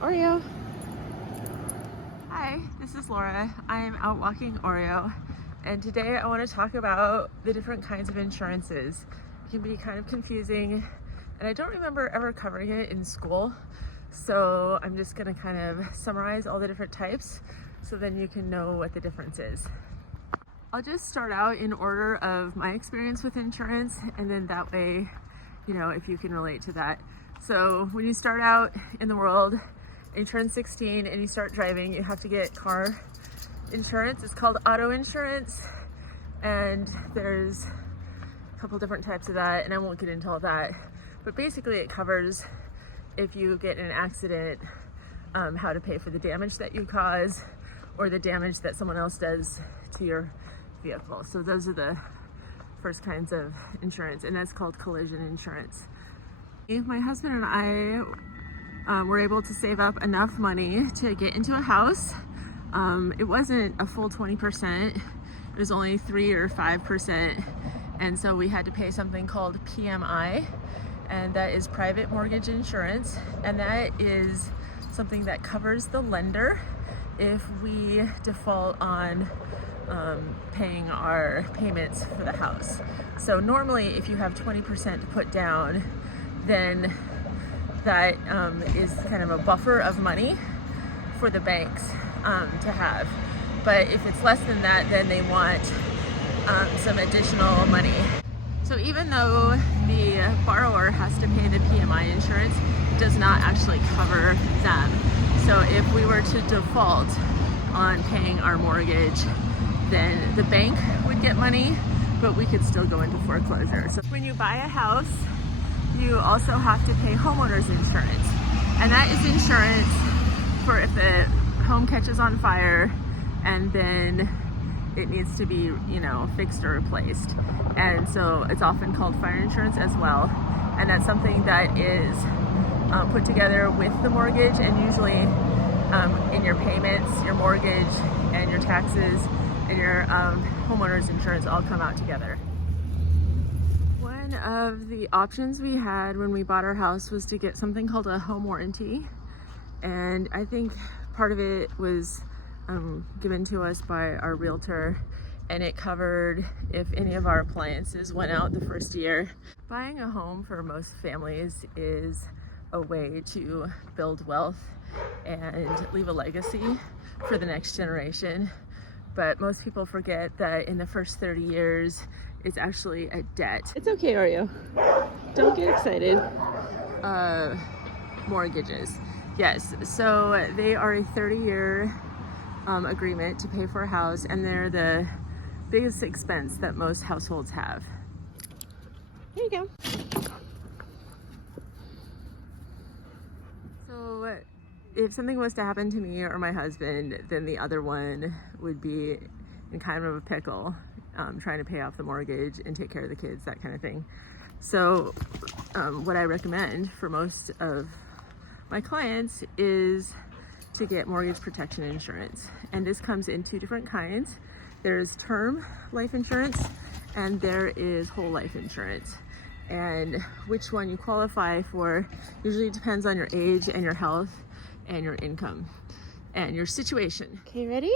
Oreo. Hi, this is Laura. I'm out walking Oreo, and today I want to talk about the different kinds of insurances. It can be kind of confusing, and I don't remember ever covering it in school, so I'm just going to kind of summarize all the different types so then you can know what the difference is. I'll just start out in order of my experience with insurance, and then that way, if you can relate to that. So when you start out in the world and you turn 16 and you start driving, you have to get car insurance. It's called auto insurance, and there's a couple different types of that, and I won't get into all that. But basically it covers if you get in an accident, how to pay for the damage that you cause or the damage that someone else does to your vehicle. So those are the first kinds of insurance, and that's called collision insurance. My husband and I were able to save up enough money to get into a house. It wasn't a full 20%, it was only 3 or 5%, and so we had to pay something called PMI, and that is private mortgage insurance, and that is something that covers the lender if we default on paying our payments for the house. So normally if you have 20% to put down, then that is kind of a buffer of money for the banks to have. But if it's less than that, then they want some additional money. So even though the borrower has to pay the PMI insurance, it does not actually cover them. So if we were to default on paying our mortgage, then the bank would get money, but we could still go into foreclosure. So when you buy a house, you also have to pay homeowners insurance, and that is insurance for if the home catches on fire and then it needs to be, fixed or replaced. And so it's often called fire insurance as well, and that's something that is put together with the mortgage, and usually in your payments, your mortgage and your taxes and your homeowner's insurance all come out together. One of the options we had when we bought our house was to get something called a home warranty, and I think part of it was given to us by our realtor, and it covered if any of our appliances went out the first year. Buying a home for most families is a way to build wealth and leave a legacy for the next generation. But most people forget that in the first 30 years, it's actually a debt. It's okay, Oreo. Don't get excited. Mortgages. Yes, so they are a 30-year agreement to pay for a house, and they're the biggest expense that most households have. Here you go. So if something was to happen to me or my husband, then the other one would be in kind of a pickle, trying to pay off the mortgage and take care of the kids, that kind of thing. So what I recommend for most of my clients is to get mortgage protection insurance. And this comes in two different kinds. There's term life insurance and there is whole life insurance. And which one you qualify for usually depends on your age and your health and your income and your situation. Okay, ready?